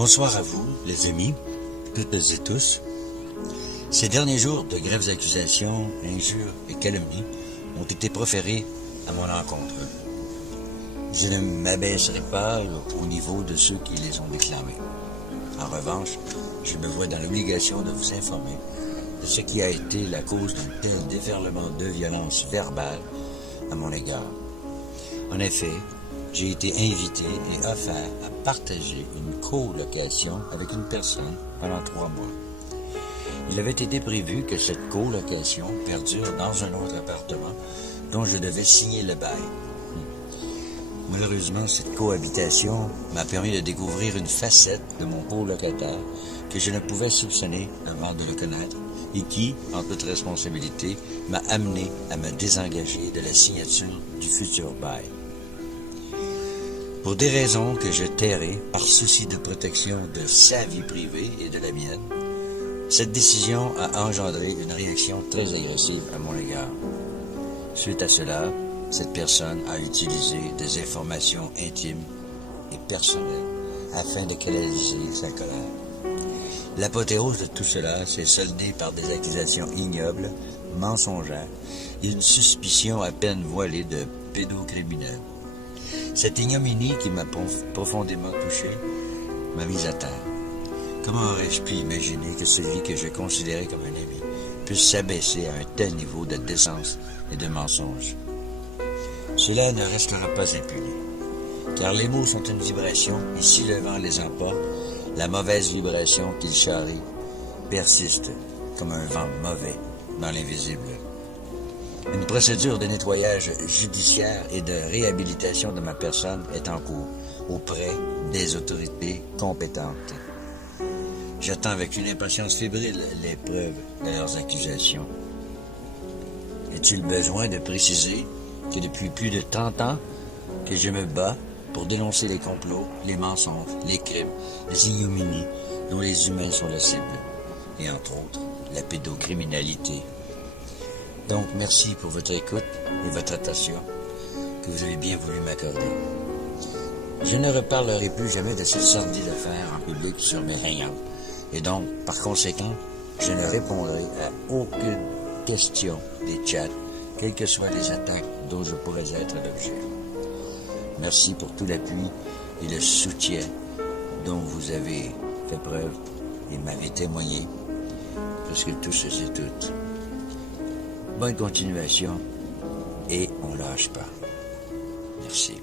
Bonsoir à vous, les amis, toutes et tous. Ces derniers jours de grèves d'accusations, injures et calomnies ont été proférés à mon encontre. Je ne m'abaisserai pas au niveau de ceux qui les ont déclamés. En revanche, je me vois dans l'obligation de vous informer de ce qui a été la cause d'un tel déferlement de violence verbale à mon égard. En effet, j'ai été invité et offert à partager une colocation avec une personne pendant 3 mois. Il avait été prévu que cette colocation perdure dans un autre appartement dont je devais signer le bail. Malheureusement, cette cohabitation m'a permis de découvrir une facette de mon colocataire que je ne pouvais soupçonner avant de le connaître et qui, en toute responsabilité, m'a amené à me désengager de la signature du futur bail. Pour des raisons que je tairai par souci de protection de sa vie privée et de la mienne, cette décision a engendré une réaction très agressive à mon égard. Suite à cela, cette personne a utilisé des informations intimes et personnelles afin de canaliser sa colère. L'apothéose de tout cela s'est soldée par des accusations ignobles, mensongères et une suspicion à peine voilée de pédocriminel. Cette ignominie qui m'a profondément touché m'a mis à terre. Comment aurais-je pu imaginer que celui que je considérais comme un ami puisse s'abaisser à un tel niveau de décence et de mensonge? Cela ne restera pas impuni, car les mots sont une vibration, et si le vent les emporte, la mauvaise vibration qu'ils charrient persiste comme un vent mauvais dans l'invisible. Une procédure de nettoyage judiciaire et de réhabilitation de ma personne est en cours auprès des autorités compétentes. J'attends avec une impatience fébrile les preuves de leurs accusations. Est-il besoin de préciser que depuis plus de 30 ans que je me bats pour dénoncer les complots, les mensonges, les crimes, les ignominies dont les humains sont la cible, et entre autres, la pédocriminalité. Donc, merci pour votre écoute et votre attention que vous avez bien voulu m'accorder. Je ne reparlerai plus jamais de cette sordide affaire en public sur mes hangouts, et donc, par conséquent, je ne répondrai à aucune question des chats, quelles que soient les attaques dont je pourrais être l'objet. Merci pour tout l'appui et le soutien dont vous avez fait preuve et m'avez témoigné, parce que tous et toutes. Bonne continuation et on lâche pas. Merci.